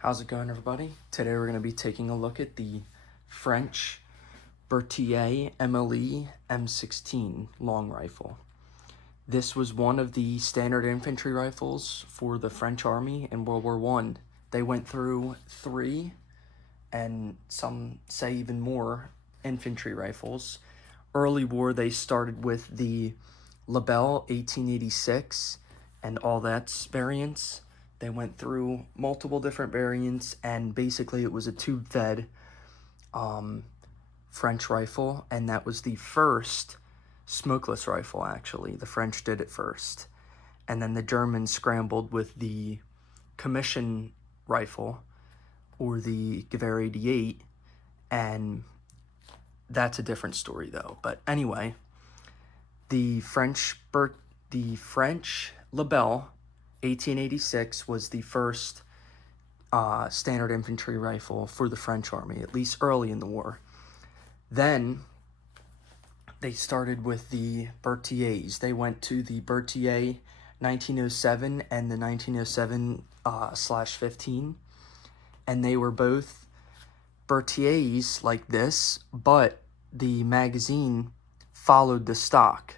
How's it going, everybody? Today we're going to be taking a look at the French Berthier MLE M16 long rifle. This was one of the standard infantry rifles for the French army in World War I. They went through 3, and some say even more, infantry rifles. Early war, they started with the Lebel 1886 and all that's variants. They went through multiple different variants, and basically it was a tube-fed French rifle, and that was the first smokeless rifle, actually. The French did it first. And then the Germans scrambled with the commission rifle, or the Gewehr 88, and that's a different story, though. But anyway, the French Lebel 1886 was the first standard infantry rifle for the French army, at least early in the war. Then they started with the Berthiers. They went to the Berthier 1907 and the 1907/15, and they were both Berthiers like this, but the magazine followed the stock.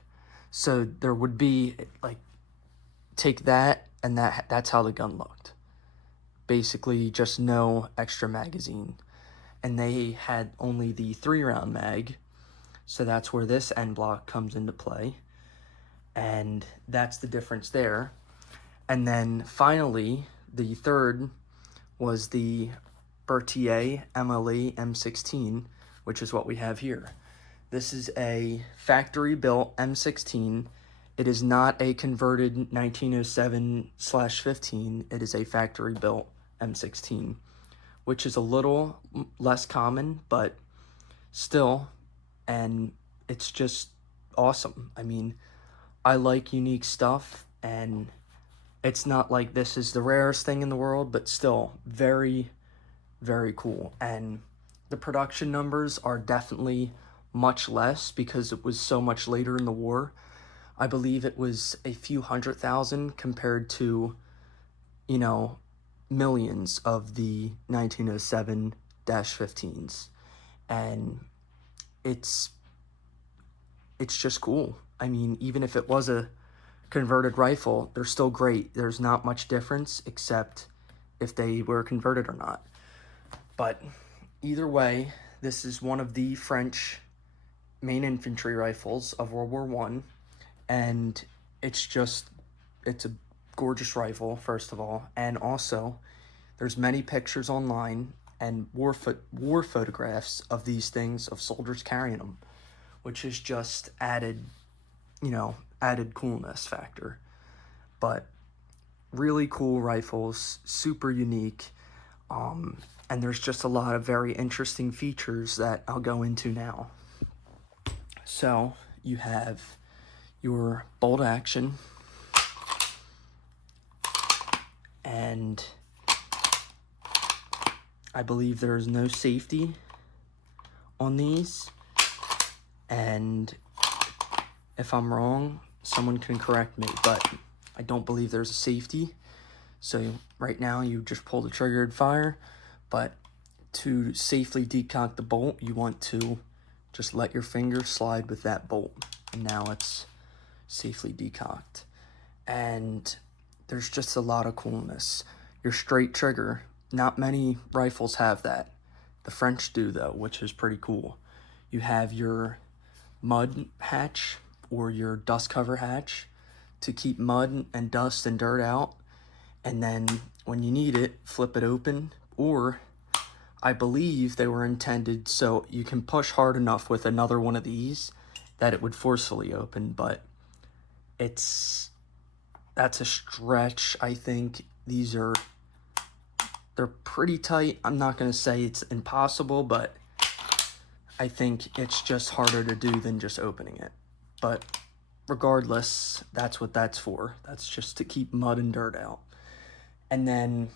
So there would be, like, take that, and that's how the gun looked. Basically, just no extra magazine. And they had only the 3-round mag, so that's where this Enbloc comes into play. And that's the difference there. And then finally, the third was the Berthier MLE M16, which is what we have here. This is a factory-built M16. It is not a converted 1907/15. It is a factory-built M16, which is a little less common, but still, and it's just awesome. I mean, I like unique stuff, and it's not like this is the rarest thing in the world, but still very, very cool. And the production numbers are definitely much less because it was so much later in the war. I believe it was a few 100,000 compared to, millions of the 1907-15s. And it's just cool. I mean, even if it was a converted rifle, they're still great. There's not much difference except if they were converted or not. But either way, this is one of the French main infantry rifles of World War I. And it's a gorgeous rifle, first of all. And also, there's many pictures online and war photographs of these things, of soldiers carrying them, which is just added coolness factor. But really cool rifles, super unique. And there's just a lot of very interesting features that I'll go into now. So, you have your bolt action, and I believe there is no safety on these, and if I'm wrong, someone can correct me, but I don't believe there's a safety. So right now you just pull the trigger and fire, but to safely decock the bolt, you want to just let your finger slide with that bolt, and now it's safely decocked. And there's just a lot of coolness. Your straight trigger, not many rifles have that. The French do, though, which is pretty cool. You have your mud hatch or your dust cover hatch to keep mud and dust and dirt out, and then when you need it, flip it open. Or I believe they were intended so you can push hard enough with another one of these that it would forcefully open, but that's a stretch. I think they're pretty tight. I'm not going to say it's impossible, but I think it's just harder to do than just opening it. But regardless, that's what that's for. That's just to keep mud and dirt out. And then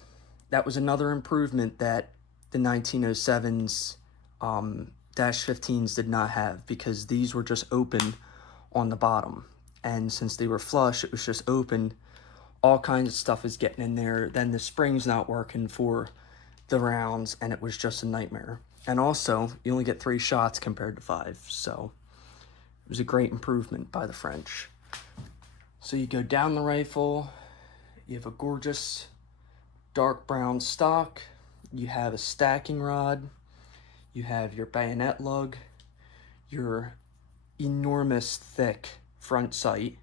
that was another improvement that the 1907s -15s did not have, because these were just open on the bottom. And since they were flush, it was just open. All kinds of stuff is getting in there. Then the spring's not working for the rounds, and it was just a nightmare. And also, you only get 3 shots compared to 5, so it was a great improvement by the French. So you go down the rifle, you have a gorgeous dark brown stock, you have a stacking rod, you have your bayonet lug, your enormous thick front sight,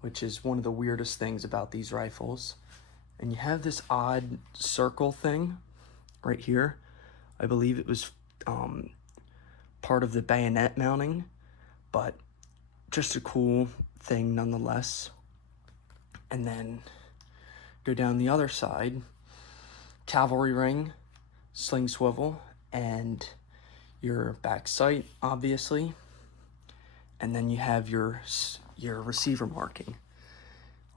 which is one of the weirdest things about these rifles. And you have this odd circle thing right here. I believe it was part of the bayonet mounting, but just a cool thing nonetheless. And then go down the other side, cavalry ring, sling swivel, and your back sight, obviously. And then you have your receiver marking.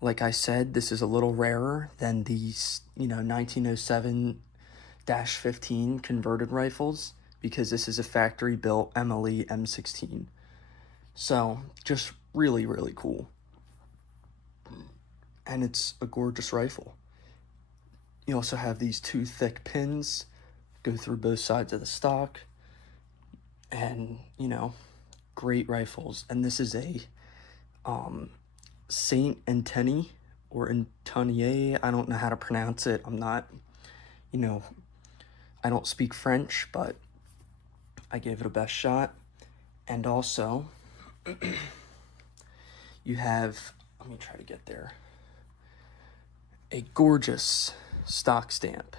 Like I said, this is a little rarer than these, 1907-15 converted rifles, because this is a factory-built MLE M16. So, just really, really cool. And it's a gorgeous rifle. You also have these 2 thick pins, go through both sides of the stock, and, great rifles. And this is a Saint Antony or Antonier. I don't know how to pronounce it. I'm not, I don't speak French, but I gave it a best shot. And also, you have, let me try to get there, a gorgeous stock stamp.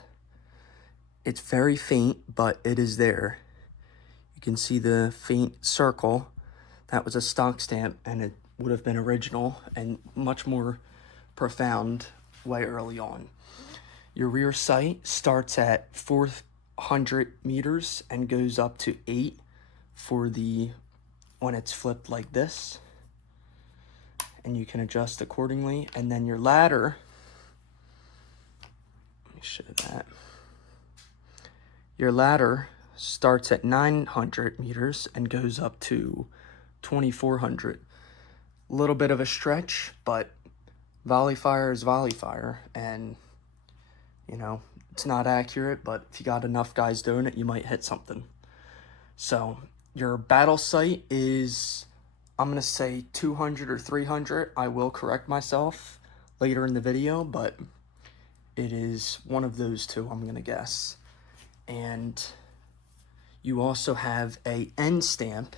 It's very faint, but it is there. You can see the faint circle. That was a stock stamp, and it would have been original and much more profound way early on. Your rear sight starts at 400 meters and goes up to 8 for when it's flipped like this. And you can adjust accordingly. And then your ladder, let me show that. Your ladder starts at 900 meters and goes up to 2,400. A little bit of a stretch, but volley fire is volley fire, and it's not accurate, but if you got enough guys doing it, you might hit something. So your battle sight is, I'm gonna say 200 or 300. I will correct myself later in the video, but it is one of those two, I'm gonna guess. And you also have a end stamp,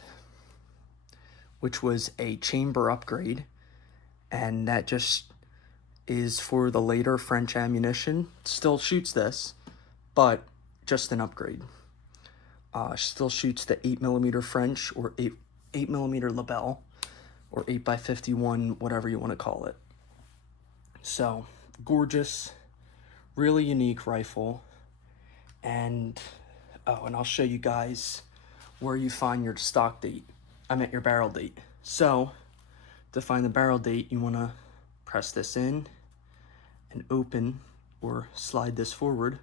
which was a chamber upgrade, and that just is for the later French ammunition. Still shoots this, but just an upgrade. Still shoots the 8mm French, or 8mm lebel, or 8x51, whatever you want to call it. So, gorgeous, really unique rifle. And I'll show you guys where you find your stock date. Your barrel date. So, to find the barrel date, you want to press this in and open or slide this forward.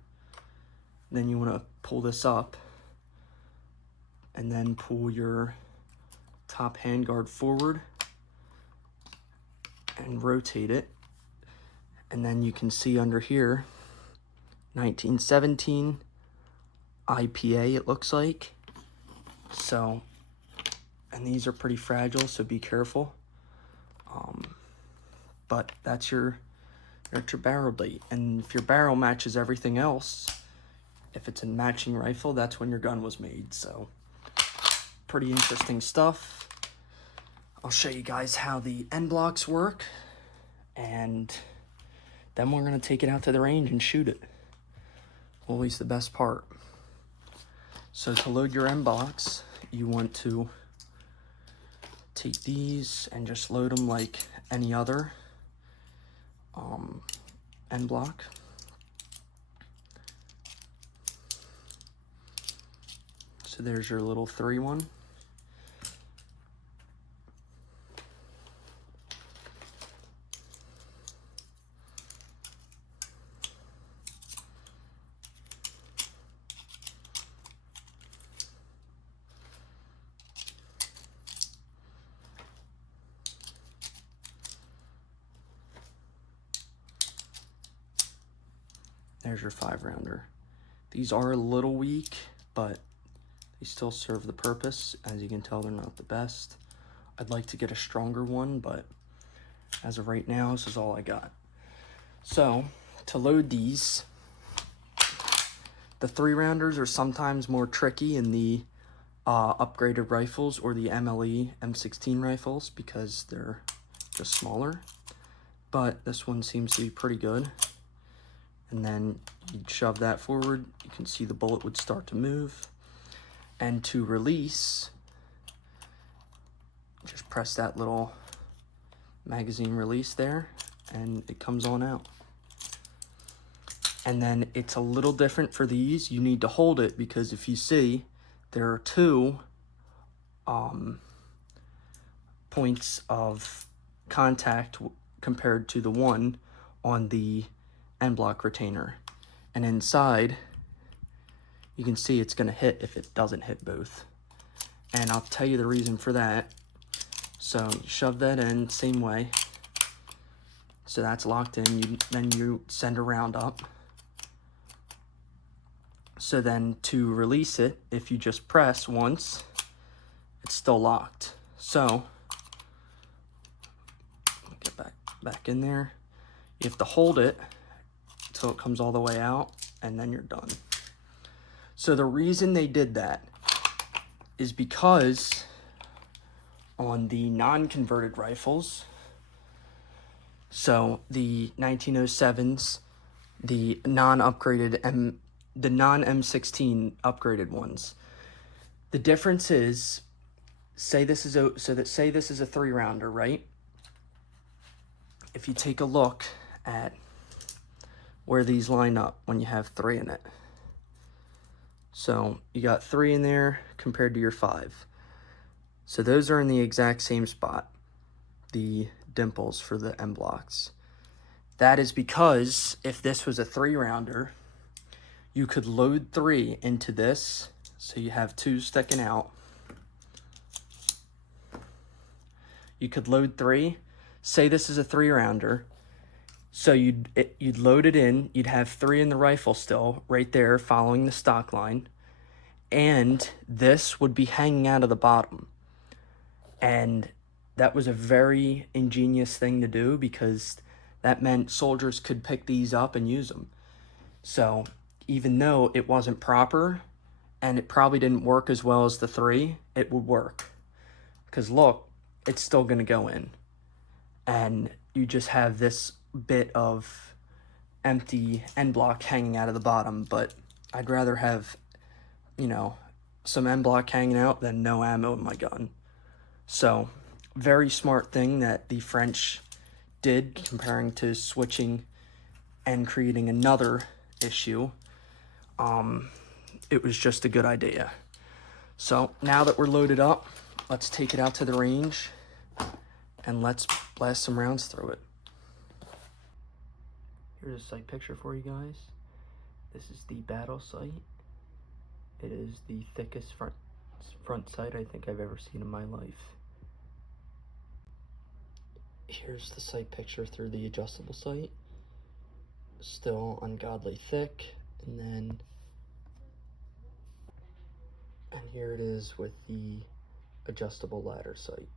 Then you want to pull this up and then pull your top handguard forward and rotate it. And then you can see under here, 1917 IPA, it looks like. So, and these are pretty fragile, so be careful. But that's your barrel date. And if your barrel matches everything else, if it's a matching rifle, that's when your gun was made. So, pretty interesting stuff. I'll show you guys how the Enblocs work, and then we're gonna take it out to the range and shoot it. Always the best part. So to load your Enblocs, you want to take these and just load them like any other Enbloc. So there's your little 3 one. There's your 5-rounder. These are a little weak, but they still serve the purpose. As you can tell, they're not the best. I'd like to get a stronger one, but as of right now, this is all I got. So, to load these, the 3-rounders are sometimes more tricky in the upgraded rifles or the MLE M16 rifles because they're just smaller. But this one seems to be pretty good. And then you'd shove that forward. You can see the bullet would start to move. And to release, just press that little magazine release there, and it comes on out. And then it's a little different for these. You need to hold it because if you see, there are 2 points of contact compared to the one on the Enbloc retainer. And inside, you can see it's going to hit if it doesn't hit both. And I'll tell you the reason for that. So you shove that in, same way. So that's locked in. Then you send a round up. So then to release it, if you just press once, it's still locked. So get back in there. You have to hold it until it comes all the way out, and then you're done. So the reason they did that is because on the non-converted rifles, so the 1907s, the non-upgraded the non-M16 upgraded ones, the difference is, say this is a 3-rounder, right? If you take a look at where these line up when you have 3 in it. So you got 3 in there compared to your 5. So those are in the exact same spot, the dimples for the Enblocs. That is because if this was a 3-rounder, you could load 3 into this, so you have 2 sticking out. You could load 3, say this is a 3-rounder, so you'd load it in, you'd have 3 in the rifle still, right there following the stock line, and this would be hanging out of the bottom. And that was a very ingenious thing to do because that meant soldiers could pick these up and use them. So even though it wasn't proper and it probably didn't work as well as the 3, it would work. Because look, it's still going to go in. And you just have this bit of empty Enbloc hanging out of the bottom. But I'd rather have, you know, some Enbloc hanging out than no ammo in my gun. So, very smart thing that the French did comparing to switching and creating another issue. It was just a good idea. So now that we're loaded up, let's take it out to the range and let's blast some rounds through it. Here's a sight picture for you guys. This is the battle sight. It is the thickest front sight I think I've ever seen in my life. Here's the sight picture through the adjustable sight. Still ungodly thick. And here it is with the adjustable ladder sight.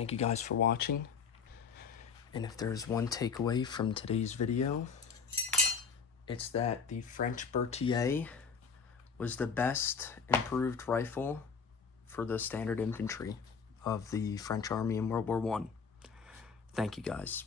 thank you guys for watching. And if there's one takeaway from today's video, it's that the French Berthier was the best improved rifle for the standard infantry of the French army in World War I. Thank you guys.